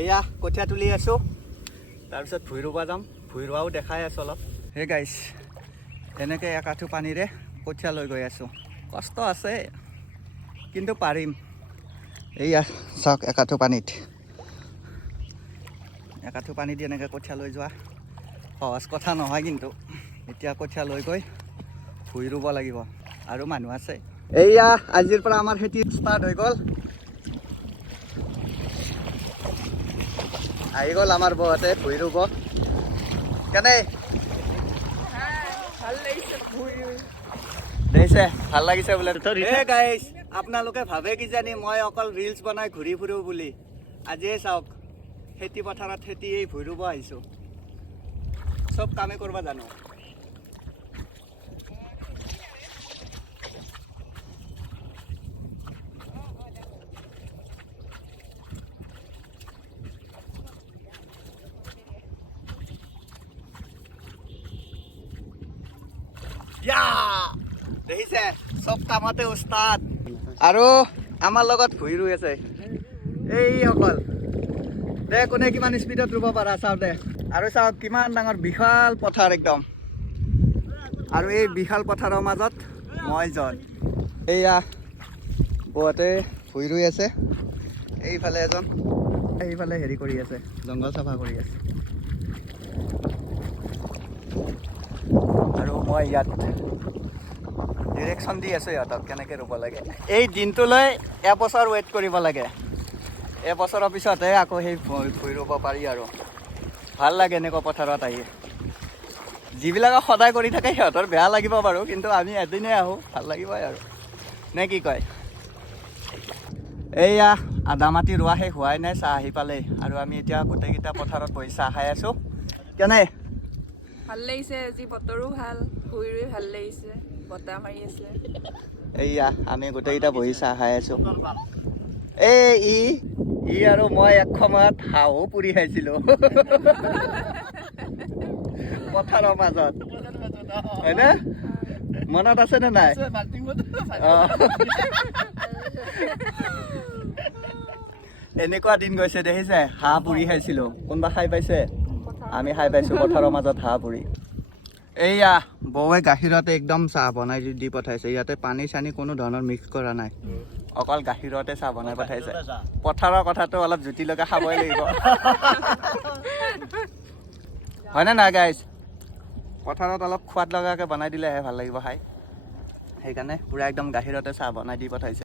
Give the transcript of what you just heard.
এয়া কঠীয়া তুলি আছোঁ, তাৰপিছত ভুই ৰুব যাম। ভুই ৰোৱাও দেখাই আছোঁ অলপ। হে গাইছ, এনেকৈ এক আঁঠু পানীৰে কঠীয়া লৈ গৈ আছোঁ। কষ্ট আছে কিন্তু পাৰিম। এইয়া চাওক, এক আঁঠু পানীত দি এনেকৈ কঠীয়া লৈ যোৱা সহজ কথা নহয়। কিন্তু এতিয়া কঠীয়া লৈ গৈ ভুই ৰুব লাগিব আৰু মানুহ আছে। এইয়া আজিৰ পৰা আমাৰ খেতি ষ্টাৰ্ট হৈ গ'ল। আহি গ'ল আমাৰ বৌহঁতে ভুই ৰুব। কেনে দেখিছে, ভাল লাগিছে বোলে। গাইছ, আপোনালোকে ভাবে কিজানি মই অকল ৰিলছ বনাই ঘূৰি ফুৰো বুলি। আজিয়ে চাওক, খেতি পথাৰত খেতি ভুই ৰুব আহিছোঁ। চব কামে কৰিব জানো। দেখিছে, চব কামতে উস্তাদ। আৰু আমাৰ লগত ভুই ৰুই আছে এই অকল। দে কোনে কিমান স্পীডত ৰুব পাৰা চাওক দে। আৰু চাওক কিমান ডাঙৰ বিশাল পথাৰ একদম। আৰু এই বিশাল পথাৰৰ মাজত মই জন। এইয়া বৌহঁতে ভুই ৰুই আছে। এইফালে এজন, এইফালে হেৰি কৰি আছে, জংঘল চাফা কৰি আছে। আৰু মই ইয়াত ডিৰেকশ্যন দি আছোঁ ইহঁতক কেনেকৈ ৰুব লাগে। এই দিনটোলৈ এবছৰ ৱেইট কৰিব লাগে। এবছৰৰ পিছতহে আকৌ সেই ভুই ৰুব পাৰি। আৰু ভাল লাগে এনেকুৱা পথাৰত আহি। যিবিলাকে সদায় কৰি থাকে সিহঁতৰ বেয়া লাগিব বাৰু, কিন্তু আমি এদিনে আহোঁ, ভাল লাগিবই আৰু, নে কি কয়? এইয়া আধা মাটি ৰোৱা শেষ হোৱাই নাই, চাহ আহি পালেই। আৰু আমি এতিয়া গোটেইকেইটা পথাৰত বহি চাহ খাই আছোঁ। কেনে ভাল লাগিছে, আজি বতৰো ভাল, ভুই ৰুই ভাল লাগিছে, বতাহ মাৰি আছে। এইয়া আমি গোটেইকেইটা বহি চাহ খাই আছোঁ। ই আৰু মই এক সময়ত হাঁহো পুৰি খাইছিলোঁ পথাৰৰ মাজত, হয়নে? মনত আছেনে নাই? এনেকুৱা দিন গৈছে দেখিছে, হাঁহ পুৰি খাইছিলোঁ। কোনোবা খাই পাইছে? আমি খাই পাইছোঁ পথাৰৰ মাজত হাঁহ পুৰি। এইয়া বৌৱে গাখীৰতে একদম চাহ বনাই দি পঠাইছে। ইয়াতে পানী চানী কোনো ধৰণৰ মিক্স কৰা নাই, অকল গাখীৰতে চাহ বনাই পঠাইছে। পথাৰৰ কথাটো অলপ জুতি লগা খাবই লাগিব হয়নে নাই গাইজ? পথাৰত অলপ সোৱাদ লগাকৈ বনাই দিলেহে ভাল লাগিব খাই। সেইকাৰণে পূৰা একদম গাখীৰতে চাহ বনাই দি পঠাইছে।